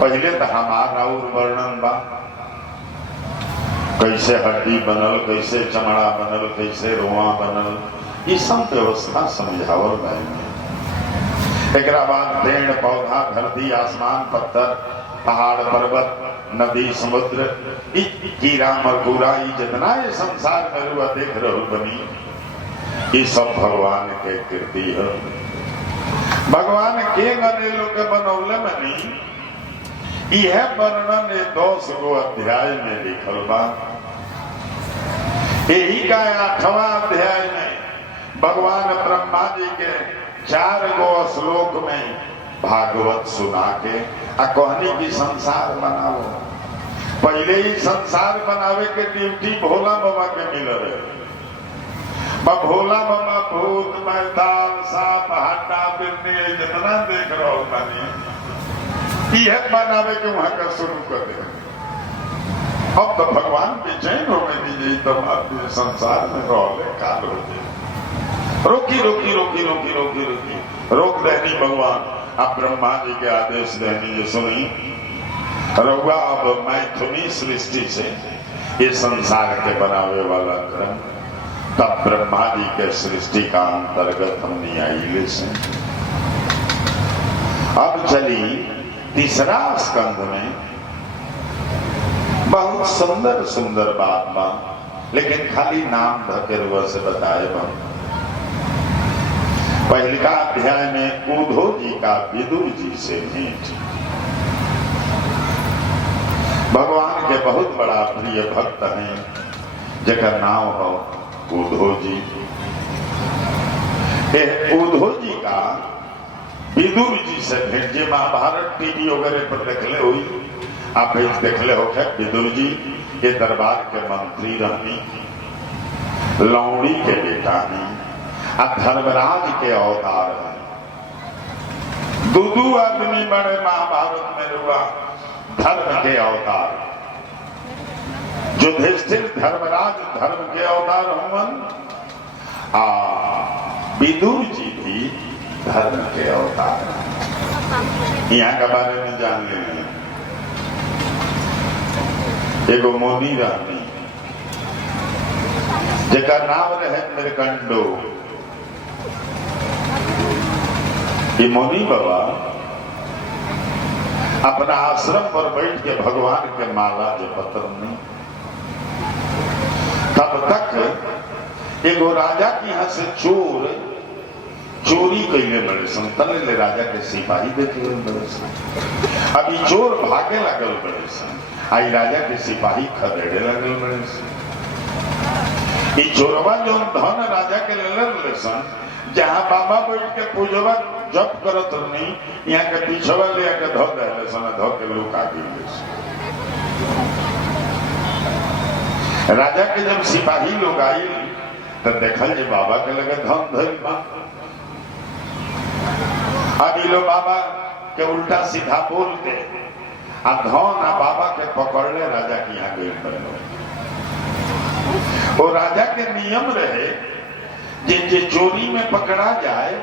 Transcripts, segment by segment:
पहले तो हमारा और वर्णन बा, कैसे हड्डी बनल, कैसे चमड़ा बनल, कैसे रोआ बनल, ये सब व्यवस्था समझावल गए। एक बाद पेड़ पौधा, धरती आसमान, पत्थर, पहाड़ पर्वत, नदी समुद्र, कीड़ा मकोड़ा, जितना ये संसार में रुआ देख रहो बनी, ये सब भगवान के कृति है। भगवान के गने लोग बनौले बनी, यह वर्णन 10 गो अध्याय में लिखल बा। यही का 8वां अध्याय में भगवान ब्रह्मा जी के 4 गो श्लोक में भागवत सुना के कहनी की संसार बनाओ। पहले ही संसार बनावे के ड्यूटी भोला बाबा के मिल रहे। भोला बाबा भूत मैदान सांप हाटा बिरने जितना देख रहा होता नहीं, यह बनावे के वहां का शुरू कर दे। अब तो भगवान बेचैन हो गए दीजिए, तब आप संसार में रहो काल हो गए। रोकी रोकी रोकी रोकी रोकी रोकी रोक देनी भगवान। अब ब्रह्मा जी के आदेश देनी जो सुनी, रहुआ अब मैथुनी सृष्टि से ये संसार के बनावे वाला क्रम, तब ब्रह्मा जी के सृष्टि का अंतर्गत हमने आई से। अब चली तीसरा स्कंध में बहुत सुंदर सुंदर बात बा, लेकिन खाली नाम धकेरुआ से बताए बा। पहला अध्याय में उद्धव जी का विदुर जी से भेंट। भगवान के बहुत बड़ा प्रिय भक्त हैं, जगह नाम हो उद्धव जी। उद्धव जी का विदुर जी से भेंट, जे महाभारत टीवी वगैरह पर देखले हुई, आप देखले हो क्या? विदुर जी ये दरबार के मंत्री रहनी, लौड़ी के बेटा नहीं, धर्मराज के अवतार है। दू आदमी बड़े महाभारत में हुआ धर्म के अवतार। युधिष्ठिर धर्मराज धर्म के अवतार हुमन, विदुर जी भी धर्म के अवतार है। यहाँ के बारे में जान लेंगे। एगो मोनी रहनी, जेका नाम रहे मृकंडो। ये मोनी बाबा अपना आश्रम पर बैठ के भगवान के माला जो पत्र नहीं, तब तक एगो राजा की यहाँ से चोर चोरी कैले बड़े सन, तले ले राजा के सिपाही देखे बड़े सन। अभी चोर भागे लगल बड़े सन, आई राजा के सिपाही खदेड़े लगल बड़े सन। ये चोरवा जो धन राजा के ले सन, जहाँ बाबा बैठ के पूजवा जप करत नहीं, यहाँ के पीछवा ले आके धो दे सन, धो के लोग आगे। राजा के जब सिपाही लोग आई तो देखल जे बाबा के लगे धन धरी बा। अब ये लोग बाबा के उल्टा सीधा बोलते आ धन आ बाबा के पकड़ले राजा के यहाँ गए। वो राजा के नियम रहे जे चोरी में पकड़ा जाए,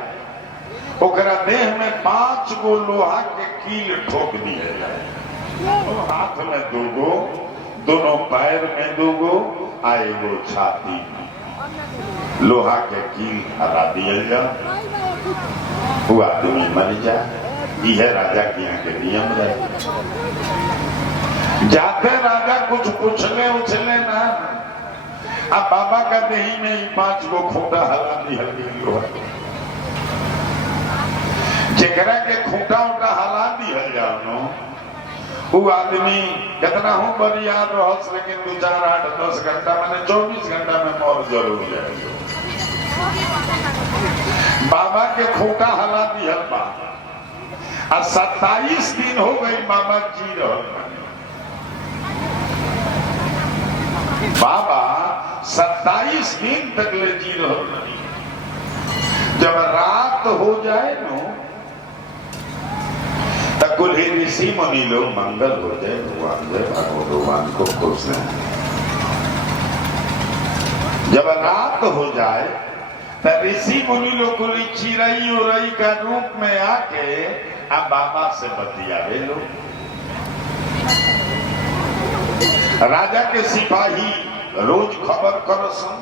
ओकरा देह में 5 गो लोहा के कील ठोक दिए जाए। हाथ में 2 गो, दोनों पैर में 2 गो, आए गो छाती में लोहा के कील हरा दिया जाए, वो आदमी मर जाए। यह राजा के यहाँ के नियम रहे। जाते राजा कुछ पूछले उछले ना, अब बाबा का देही में 5 गो खूंटा हला दी लोहा, जेकरा के खूंटा उटा हला दी जाओ, वो आदमी कितना हूं बरियार रहस, लेकिन 2, 4, 8, 10 घंटा मैंने 24 घंटा में मौत जरूर जाए। बाबा के खूंटा हला दी बा, 27 दिन हो गई बाबा जी रह। बाबा 27 दिन तक ले जी रहे। जब रात हो जाए नो तब कुल ही ऋषि मुनि लोग मंगल हो जाए, भगवान को खुश रहे। जब रात हो जाए तब ऋषि मुनि लोग कुल चिड़ई उड़ई का रूप में आके अब बाबा से बतियावे लोग। राजा के सिपाही रोज खबर करसन।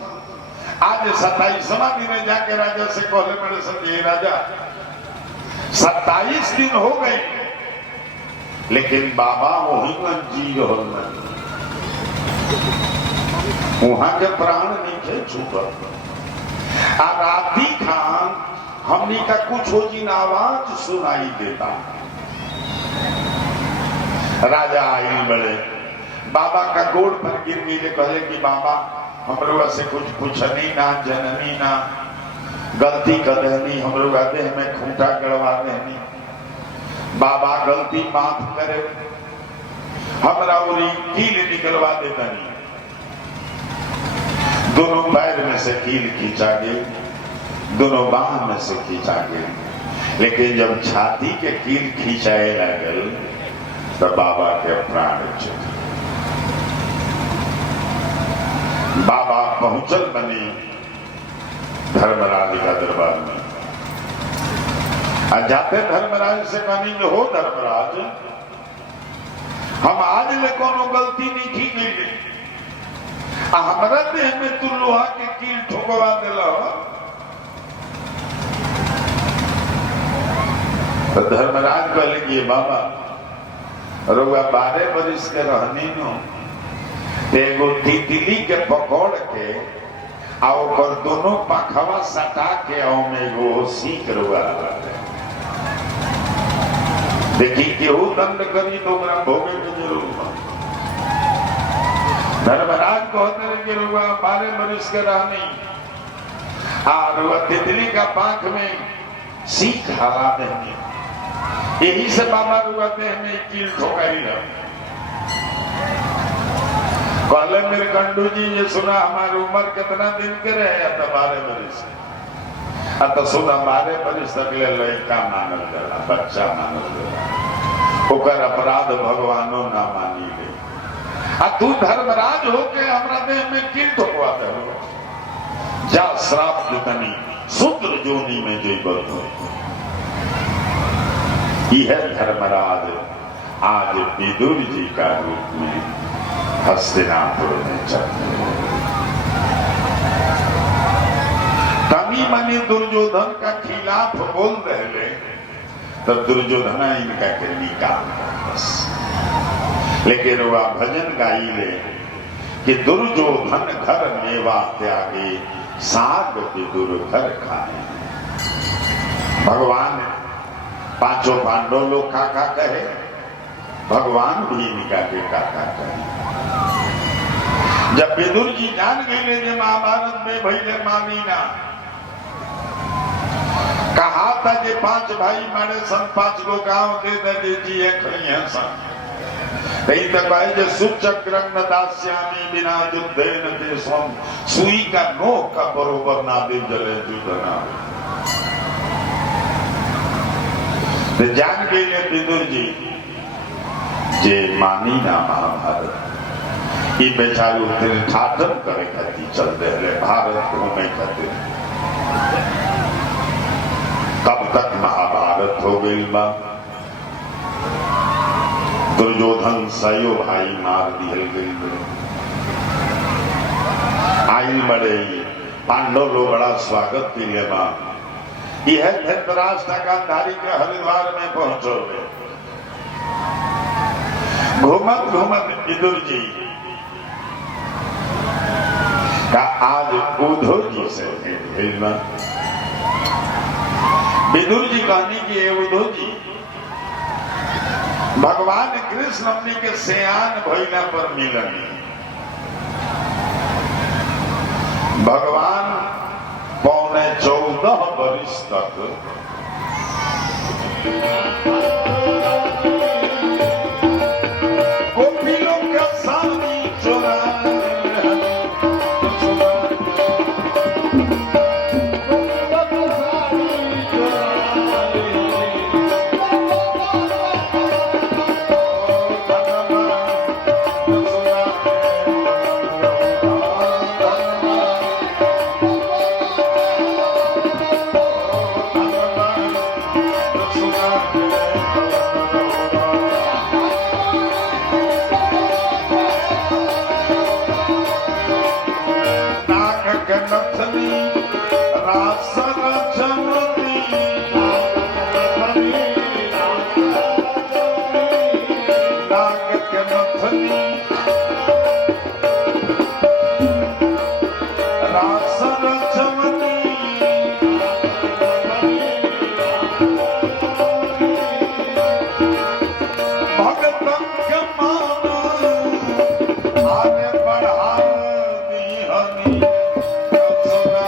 आज 27वां दिन जाके राजा से कहले बड़े सन, राजा 27 दिन हो गए लेकिन बाबा वही में जी रहल नहीं, वहां के प्राण नहीं थे छूटल। आ राती खान हमनी का कुछ हो जिन आवाज सुनाई देता। राजा आई बड़े बाबा का गोड़ पर गिर गई, कहले कि बाबा हमरो से कुछ पूछनी ना जननी ना, गलती कर देनी, हमरो देह में खूंटा गड़वा देनी, बाबा गलती माफ करे, हमरा उरी कील निकलवा देतनी। दोनों पैर में से कील खींचा गई, दोनों बाह में से खींचा गई, लेकिन जब छाती के कील खींचाए लगल तो बाबा के प्राण चले। बाबा पहुंचल बनी धर्मराज का दरबार में। जाते धर्मराज से कहनी, हो धर्मराज हम आज ले कोनो गलती नहीं की गई, हमारा देह में तू लोहा के कील ठोकवा दिला। तो धर्मराज कहले कि बाबा रुआ 12 बरिस के रहनी नो, एगो तितली के पकड़ के आ ओकर दोनों पाखवा सटा के में एगो सीख रुआ देखी केहू दंड करी तो भोगे के जरूर। धर्मराज कहते रहे कि रुआ 12 बरिस के रहनी और तितली का पाख में सीख हरा देनी, यही से बाबा रुआ देह में कील ठोकाई रहा। कहले मेरे कंडू जी ये सुना हमारी उम्र कितना दिन के रहे, तो 12 बरिस। तो सुना 12 बरिस तक ले लड़का मानल जाला, बच्चा मानल जाला, ओकर अपराध भगवानो ना मानी ले। आ तू धर्मराज होके हमरा देह में कील ठोकवा दे, जा श्राप देतनी शूद्र जोनी में जइबत हो। यह धर्मराज आज विदुर जी का रूप में हस्तिनापुर में चलते। तनी मनी दुर्योधन का खिलाफ बोल रहे तो दुर्योधन इनका के निकाल बस। लेकिन वह भजन गाई ले कि दुर्योधन घर मेवा त्यागे, साग विदुर घर खाए। भगवान 5 पांडव लोग काका कहे, भगवान भी इनका के काका कहे। जब विदुर जी जान गए जे महाभारत में भैले मानी ना, कहा था जे 5 भाई मारे सन 5 गो गांव दे दीजिए खड़िया सन। कहीं तक कहे जे सुचक्रम न दास्यामी बिना युद्धेन ते स्वम, सुई का नोक का बरोबर ना दे जले जुदना। तो जान गए विदुर जी जे मानी ना महाभारत, ये बेचारू तीर्थाटन करे खातिर चलते रहे, भारत घूमे खातिर। तब तक महाभारत हो गई बा। दुर्योधन सयो भाई मार दिए गई। आई बड़े पांडव लोग बड़ा स्वागत के लिए बा। यह धृतराष्ट्र गांधारी के हरिद्वार में पहुंचो गए। घूमत घूमत विदुर जी का आज उद्धव जी से भेजना। विदुर जी कहनी कि उद्धव जी भगवान कृष्ण अपने के सियान भइला पर मिलनी। भगवान 14 वर्ष तक गोपियों का सानी चुराए सुना आतंक माना आगे बढ़ा दी हनी सुना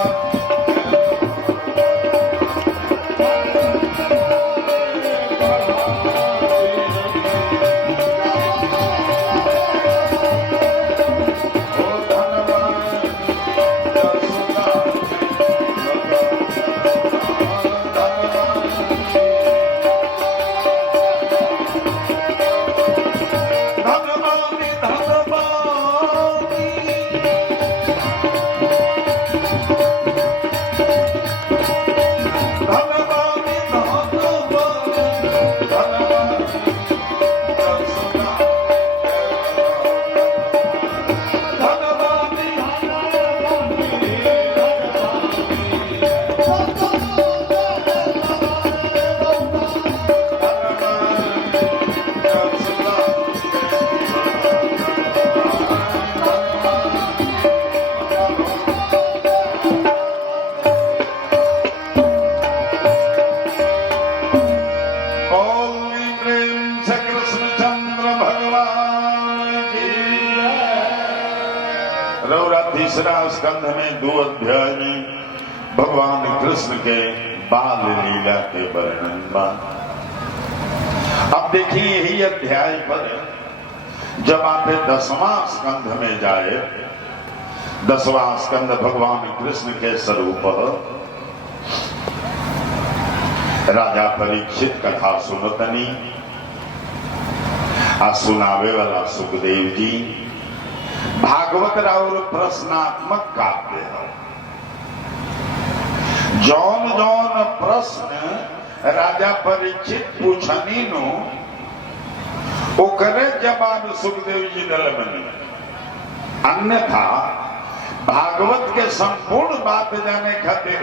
तीसरा स्कंध में 2 अध्याय में भगवान कृष्ण के बाल लीला के वर्णन में। अब देखिए यही अध्याय पर जब आप 10वां स्कंध में जाए, 10वां स्कंध भगवान कृष्ण के स्वरूप राजा परीक्षित कथा सुनतनी आ सुनावे वाला सुखदेव जी भागवत राउर प्रश्नात्मक काव्य है। जौन जौन प्रश्न राजा परीक्षित पूछनी नु ओकरे जवाब सुखदेव जी दल बने। अन्यथा भागवत के संपूर्ण बात जाने खातिर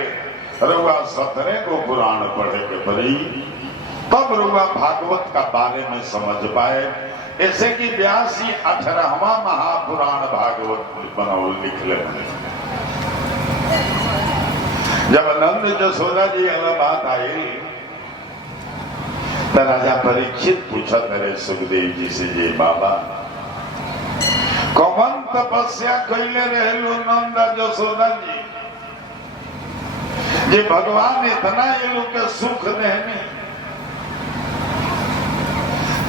रुआ 17 को पुराण पढ़े के पड़ी, तब रुआ भागवत का बारे में समझ पाए। ऐसे कि व्यास जी 18वां महापुराण भागवत बनौल लिखले। जब नंद जसोदा जी वाला बात आई तो राजा परीक्षित पूछा करे सुखदेव जी से, जे बाबा कौन तपस्या कैले रहलो नंद जसोदा जी जे भगवान इतना ये लोग के सुख देने।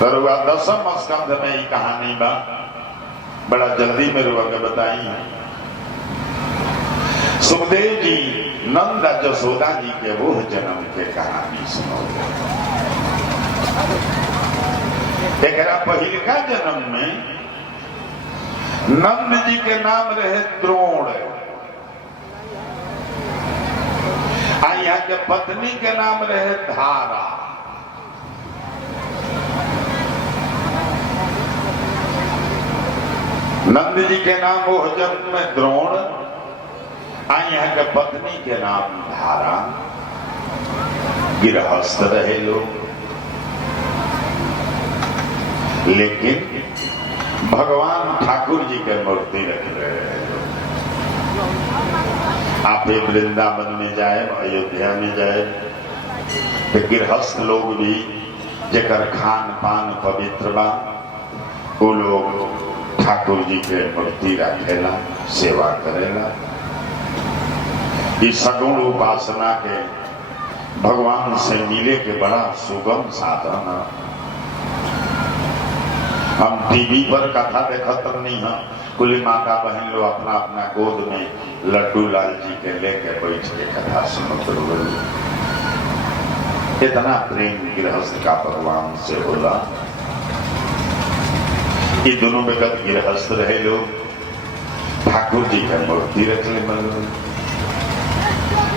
रुआ 10वां स्कंध में ही कहानी बा, बड़ा जल्दी में रुआ के बताई। सुखदेव जी नंद जसोदा जी के वो जन्म के कहानी सुनो। एकरा पहिलका जन्म में नंद जी के नाम रहे द्रोण, आ यहाँ के पत्नी के नाम रहे धारा। नंद जी के नाम वो जन्म में द्रोण, यहाँ के पत्नी के नाम धारा। गिरहस्थ रहे लोग, लेकिन भगवान ठाकुर जी के मूर्ति रख रहे। आप वृंदावन में जाए, अयोध्या में जाए तो गिरहस्थ लोग भी जेकर खान पान पवित्र बा, वो लोग ठाकुर जी के मूर्ति रखेला, सेवा करेला। इस सगुण उपासना के भगवान से मिले के बड़ा सुगम साधन। हम टीवी पर कथा देखत नहीं है, कुल माता बहन लोग अपना अपना गोद में लड्डू लाल जी के लेके बैठ के कथा सुनत रहे। इतना प्रेम गृहस्थ का भगवान से होला। ये दोनों बेगत गृहस्थ रहे लोग, ठाकुर जी का मूर्ति रख ले बलो,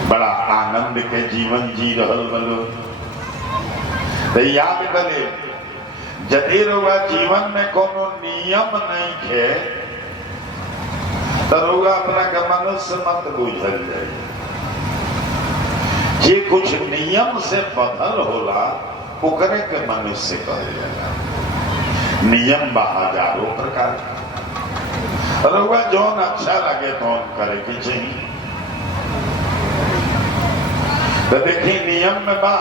बड़ा आनंद के जीवन जी रहल बलो। तो याद करे, यदि रुआ जीवन में कोनो नियम नहीं खे तो रुआ अपना के मनुष्य मत बुझल जाए। जे कुछ नियम से बदल होला ओकरे के मनुष्य कहे जाला। नियम बा हजारों प्रकार, रुआ जौन अच्छा लगे तौन करे के चाहिए। तो देखिए नियम में बा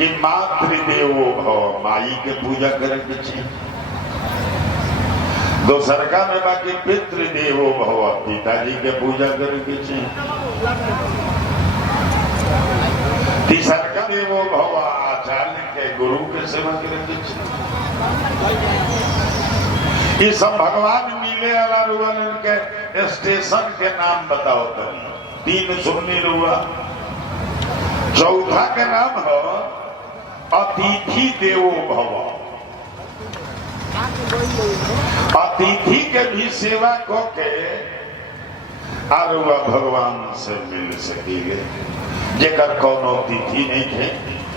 कि मातृदेवो भव, माई के पूजा करे के चाहिए। दोसर का में बाकी पितृदेवो भव, पिताजी के पूजा करे के चाहिए। तीसर का देवो भव, आचार्य के गुरु के सेवा करे के चाहिए। ये सब भगवान मिले वाला रुआ के स्टेशन के नाम बताओ तनी। 3 सुननी रुआ। चौथा के नाम हो अतिथि देवो भव। अतिथि के भी सेवा को के आरुआ भगवान से मिल सकेगे। जेकर कोनो तिथि नहीं थे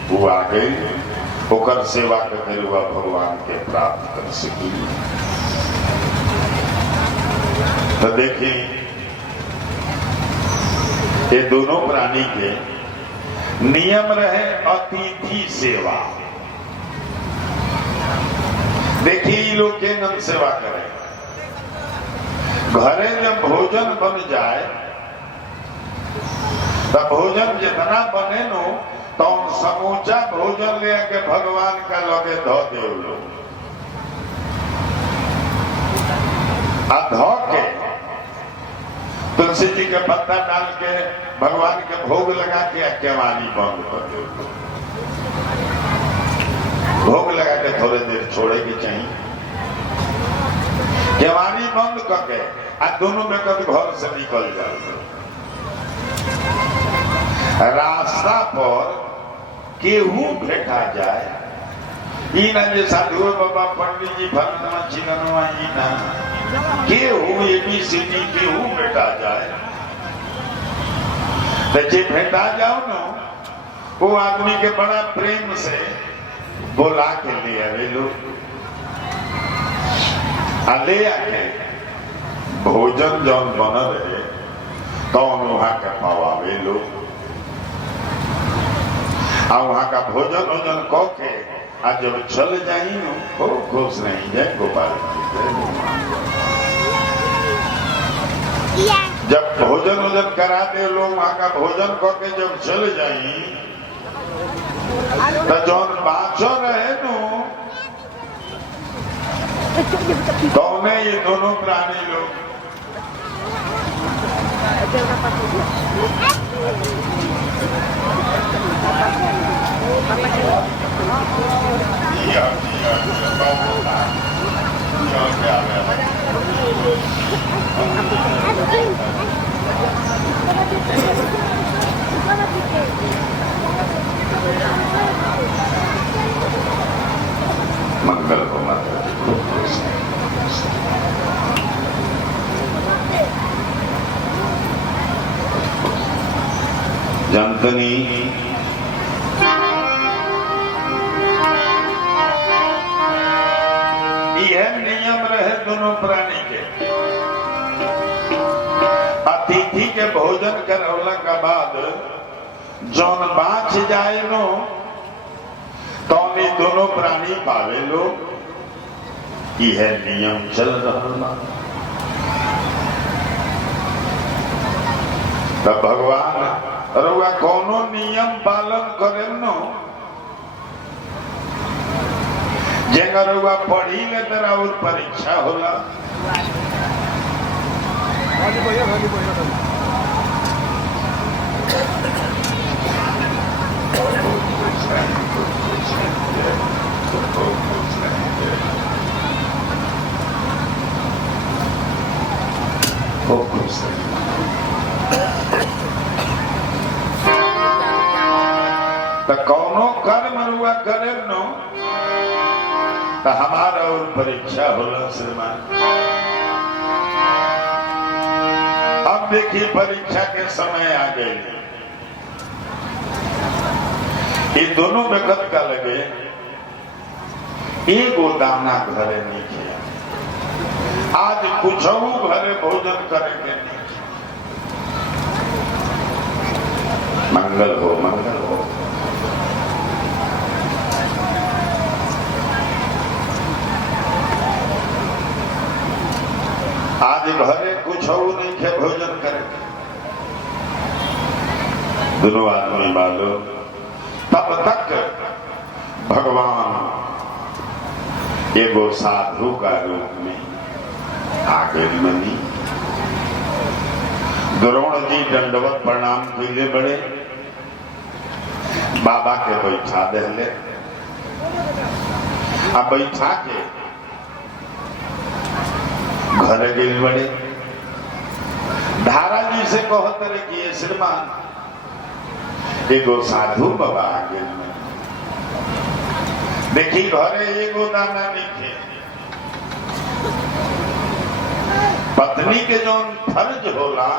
वो आ गई, ओकर सेवा करके रुआ भगवान के प्राप्त कर सकेगी। तो देखिए ये दोनों प्राणी के नियम रहे अतिथि सेवा। देखिए ये लोग के नन सेवा करें। घरे जब भोजन बन जाए तब भोजन जितना बने नो तो समूचा भोजन ले के भगवान का लगे धो दे लोग। धो के तुलसी जी के पत्ता डाल के भगवान के भोग लगा के केवाड़ी बंद कर दो। भोग लगा के थोड़े देर छोड़े के चाहिए। केवाड़ी बंद करके दोनों में कभी घर से निकल जाओ। रास्ता पर केहू भेटा जाए ई ना जे साधु बाबा पंडित जी फलना चिकनवा ई ना केहू ABCD केहू भेटा जाए तो जे भेटा जाओ ना वो आदमी के बड़ा प्रेम से बोला के ले आवे लोग। ले आके भोजन जौन बन रहे तो वहां के पवावे लोग। वहां का भोजन वोजन कह के आज जब चल जाई खूब खुश नहीं जाए गोपाल जी। जब भोजन वोजन कराते लोग वहां का भोजन कह के जब चल जाई तो जौन बाचो रहे नो तो उन्हें ये दोनों प्राणी लोग मंगल को माता जनतनी यह नियम रहे दोनों प्राणी के। अतिथि के भोजन करवला का बाद जौन बाँच जाए नो तो दोनों प्राणी पावे लोग। यह नियम चल रहा। तब भगवान रुआ कोनो नियम पालन करे नो जेकर रुआ पढ़ी ले तेरा और परीक्षा होला। तो कौनो कर्म रुआ करे नो तो हमारा और परीक्षा होला श्रीमान। अब देखिए परीक्षा के समय आ गए। ये दोनों वक्त का लगे एक दाना घरे नहीं किया। आज कुछ घरे भोजन करेंगे नहीं। मंगल हो मंगल हो। आज घरे कुछ नहीं खे भोजन करे। दोनों आदमी मालूम तब तक भगवान एगो साधु का रूप में आगे बनी। द्रोण जी दंडवत प्रणाम के लिए बड़े, बाबा के बैठा दे, अब बैठा के घर गिल बड़े। धारा जी से कहत रहे कि ये श्रीमान एगो साधु बाबा आगे देखी घरे एगो दाना लिखे, पत्नी के जो फर्ज होला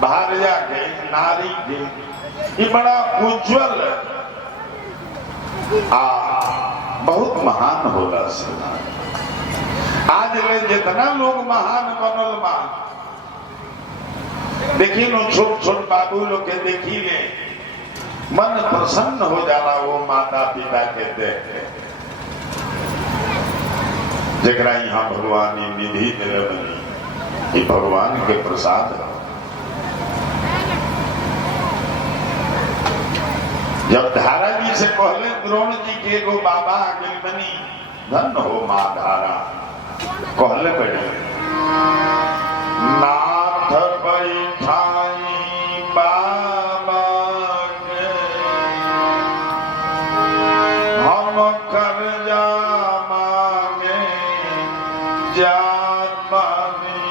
बाहर जाके नारी के ये बड़ा उज्जवल बहुत महान होला। आज ले जितना लोग महान बनल बा, देखी नो छोट छोट बाबू लोग के देखी ले मन प्रसन्न हो जाला वो माता पिता के देख के, जरा यहाँ भगवान निधि दिले बनी, ये भगवान के प्रसाद है। जब धारा जी से पहले द्रोण जी के एगो बाबा आगे बनी, धन हो माँ धारा, कहले बड़ी नाथ बैठाई बाबा के हम कर्जा मांगे जात बानी,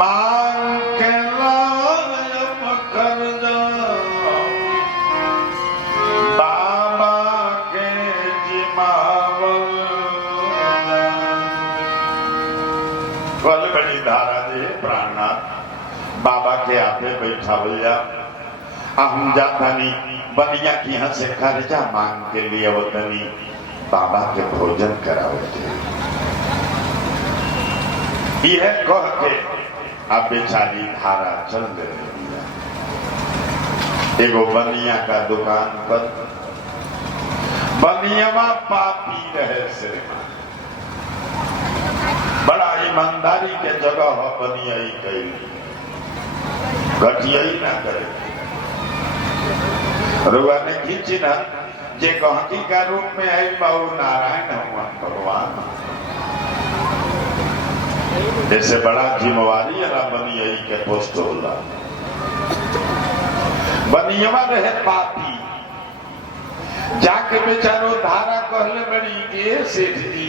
मांग के लायब कर्जा बाबा के जिमावल। बड़ी धारा जी प्राणनाथ बाबा के आते बैठा भैया, हम जातानी बनिया की यहाँ से खर्चा मांग के लिए वतनी बाबा के भोजन करावते। यह कह के अब बेचारी धारा चल गई। एगो बनिया का दुकान पर बनियावा पापी रहे श्रीमान, बड़ा ईमानदारी के जगह हो बनिया घटिया ना करे। रुआ ने खींची ना जे कहती का रूप में आई बाबू नारायण भगवान, जैसे बड़ा जिम्मेवारी है ना बनिया के पोस्ट होला। बनियावा रहे पापी, जाके बेचारो धारा कहले बड़ी ये सेठ जी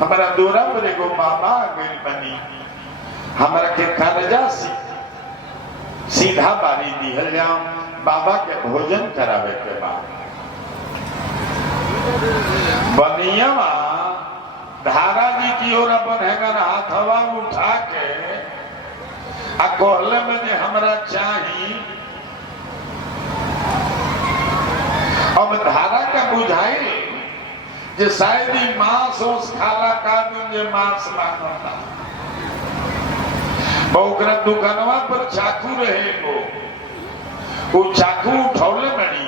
हमारा दूरा पर एगो बाबा गई बनी, हमारा के कर्जा सीधा बारी दिहल जाओ, बाबा के भोजन करावे के बाद। बनियावा धारा जी की ओर अपन हैंगर हाथवा उठा के आ कहले में जे हमरा चाही। अब धारा का बुझाई जे शायद ही मांस ओस खाला का जे मांस मांगता, बहुकरा दुकानवा पर चाकू रहे वो चाकू उठौले बनी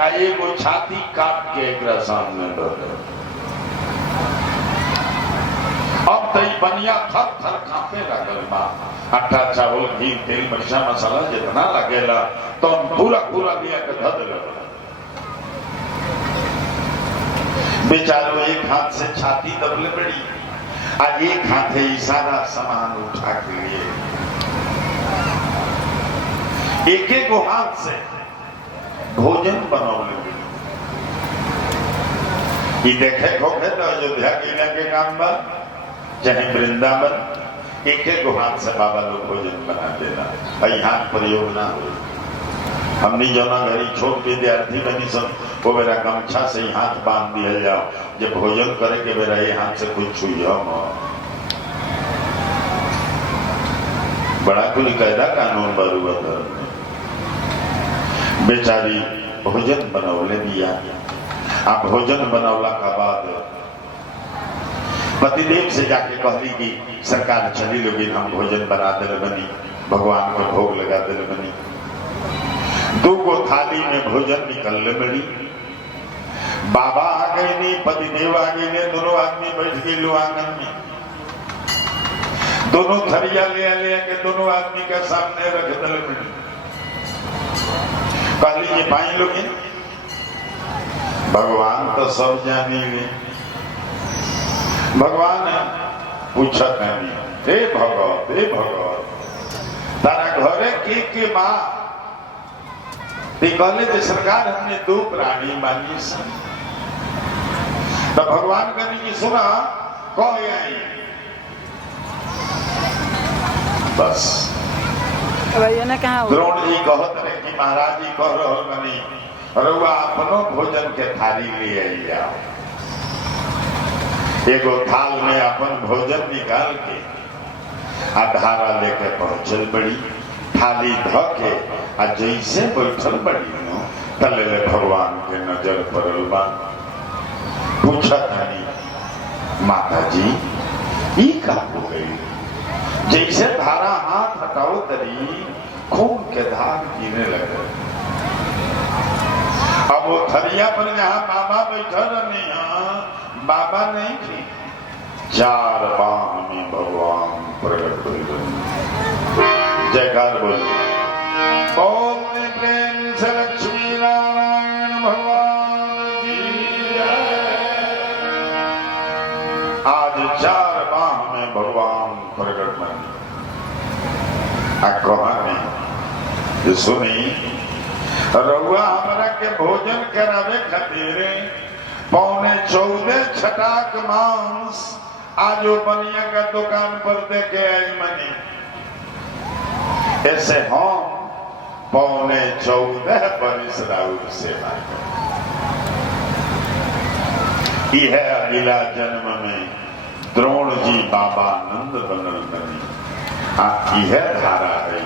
आ एगो छाती काट के एकरा सामने रखे। अब तो बनिया थर थर कांपे लगल बा। आटा चावल घी तेल मिर्चा मसाला जितना लगेला तो पूरा पूरा दिया के धद लगल। बेचारो एक हाथ से छाती दबले पड़ी, आज एक हाथ है इशारा सामान उठा के लिए, एक एक हाथ से भोजन बनौले। ये देखे खोखे तो अयोध्या के काम पर चाहे वृंदावन, एक एक हाथ से बाबा लोग भोजन बना देना। यहाँ प्रयोग ना हो। हमने जना घरी छोट विद्यार्थी बनी सब वो मेरा गमछा से हाथ बांध दिया जाओ, जब भोजन करे के मेरा ये हाथ से कुछ छुइया। बड़ा कुल कायदा कानून बरुआ धर्म में। बेचारी भोजन बनौले दिया। आप भोजन बनौला का बाद पतिदेव से जाके कहली कि सरकार चली लोगी, हम भोजन बना दे बनी, भगवान को भोग लगा दे बनी। दो को थाली में भोजन निकलने बड़ी। बाबा आ गए नहीं, पतिदेव आ गए नहीं, दोनों आदमी बैठ गए लो आंगन में। दोनों थरिया ले के दोनों आदमी के सामने रख दल बड़ी। कहली ये भाई लोग भगवान तो सब जानी गए। भगवान पूछत नहीं, हे भगवत तारा घरे की माँ कहले जे सरकार हमने दो प्राणी मानी सन। तो भगवान कहने की सुना कह आई बस। द्रोण जी कहत रहे कि महाराज जी कह रहे बनी रउआ अपनो भोजन के थाली ले आई जाओ। एगो थाल में अपन भोजन निकाल के अधारा लेके पहुंचल बड़ी, थाली ध के आ जैसे बैठल बड़ी नो तले भगवान के नजर पड़ल बा। पूछत हनी माता जी ई का हो गई? जैसे धारा हाथ हटाओ तरी खून के धार गिरने लगे। अब वो थरिया पर जहाँ बाबा बैठा रहनी बाबा नहीं थी, चार बाह में भगवान प्रकट हो। जयकार बोले बोलने प्रेम से लक्ष्मी नारायण भगवान की जय। आज चार बाह में भगवान प्रकट बने। कहानी सुनी रउआ हमरा के भोजन करावे खातिर 14.25 छटाक मांस आज बनिया का दुकान पर देके आई मनी। ऐसे हम 14.25 बरिस राउर सेवा कर। यह अगला जन्म में द्रोण जी बाबा नंद बनल बनी। यह धारा है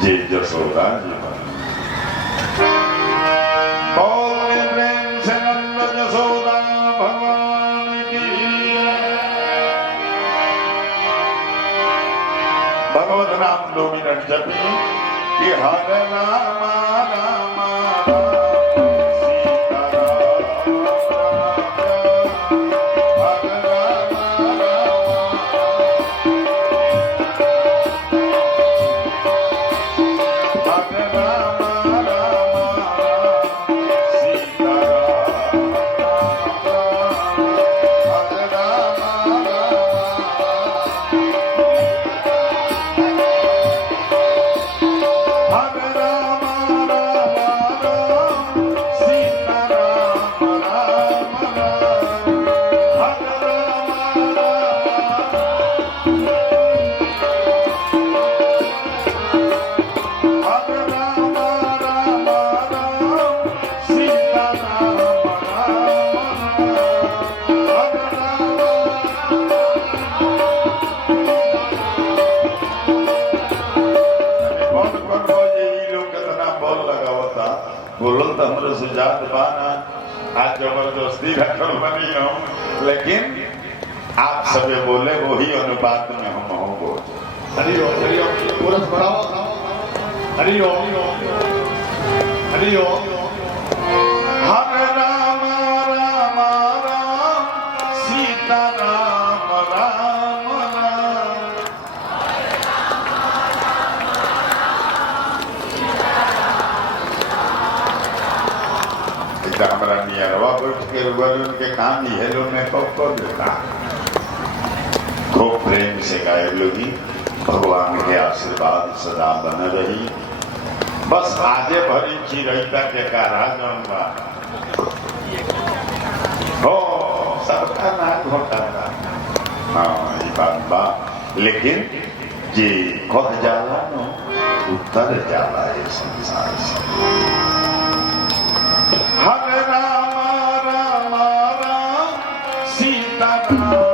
जे जसोदा जी बनी। बोले प्रेम से नंद जसोदा भगवान की। भगवत नाम 2 मिनट जपी कि हरे राम राम आज जबरदस्ती रखल बनी हम, लेकिन आप सबे बोले वही अनुपात में हम हो बोले। हरि ओम पूरस बढ़ाओ। हरि ओम हरि ओम। हरे राम राम राम सीता राम राम राम। हमारा नियरवा बैठ के उनके काम ही है लोग ने कब कर देता। खूब प्रेम से गायब लोगी भगवान के आशीर्वाद सदा बने रही। बस आगे भरी चिरैता के कारा जौनबा हो सबका ना घोटा था। हाँ ये बात बा, लेकिन जी कह जाला नो उतर जाला ये संसार से। हरे राम राम राम सीता राम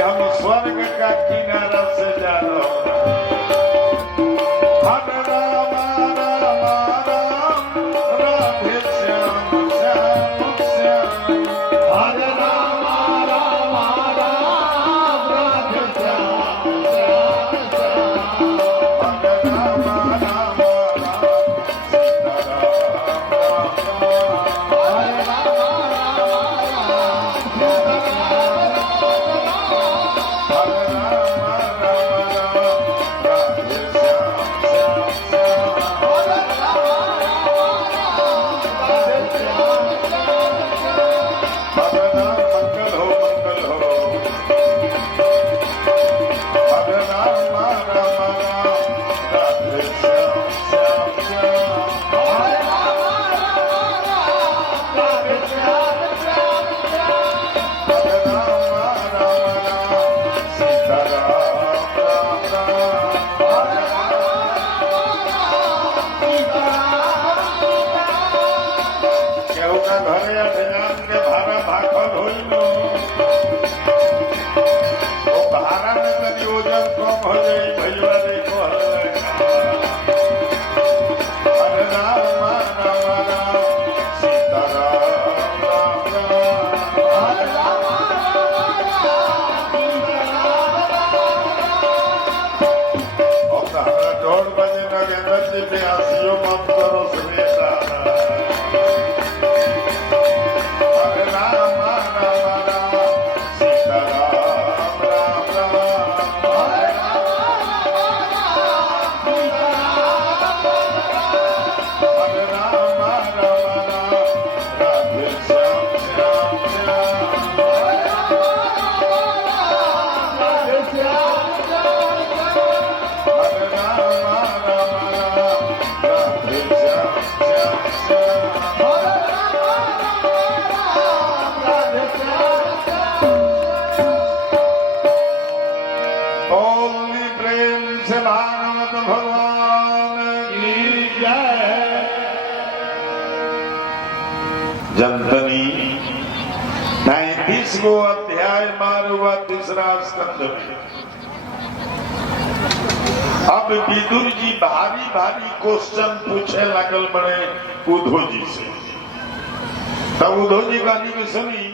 हम स्वर्ग का किनारा से जा रहा हूं। हरे राम राम राम राधे श्याम श्याम श्याम। हरे राम राम राम राधे श्याम श्याम श्याम। हरे राम राम राम सीता राम राम राम। हरे राम हरे राम राम राम राधे श्याम श्याम श्याम। हरे राम मंगल हो मंगल हो। हरे राम राम राम राधे श्याम श्याम श्याम। हरे राम राम राम सीता राम राम राम। केहू का घरे अभियान के भाड़ा भाखल होइलो। ओ भाड़ा में तनी ओजन कम हो जाई भैया देखो हल्ला। हरे राम राम राम सीता राम राम राम। हरे राम अब तो हमरा 1:30 बजे नगेंद्र जी ब्यासियों मत करो सवेरा। हरे राम राम राम सीता राम राम राम। हरे हरे राम राम राम राधे श्याम श्याम श्याम। हरे राम राम राम राधे श्याम श्याम श्याम। बोली प्रेम से भागवत भगवान की जय। जनतनी 33 गो अध्याय मारुआ तीसरा स्कंद में। अब विदुर जी भारी भारी क्वेश्चन पूछे लगल बड़े उद्धव जी से। तब उद्धव जी कहनी कि सुनी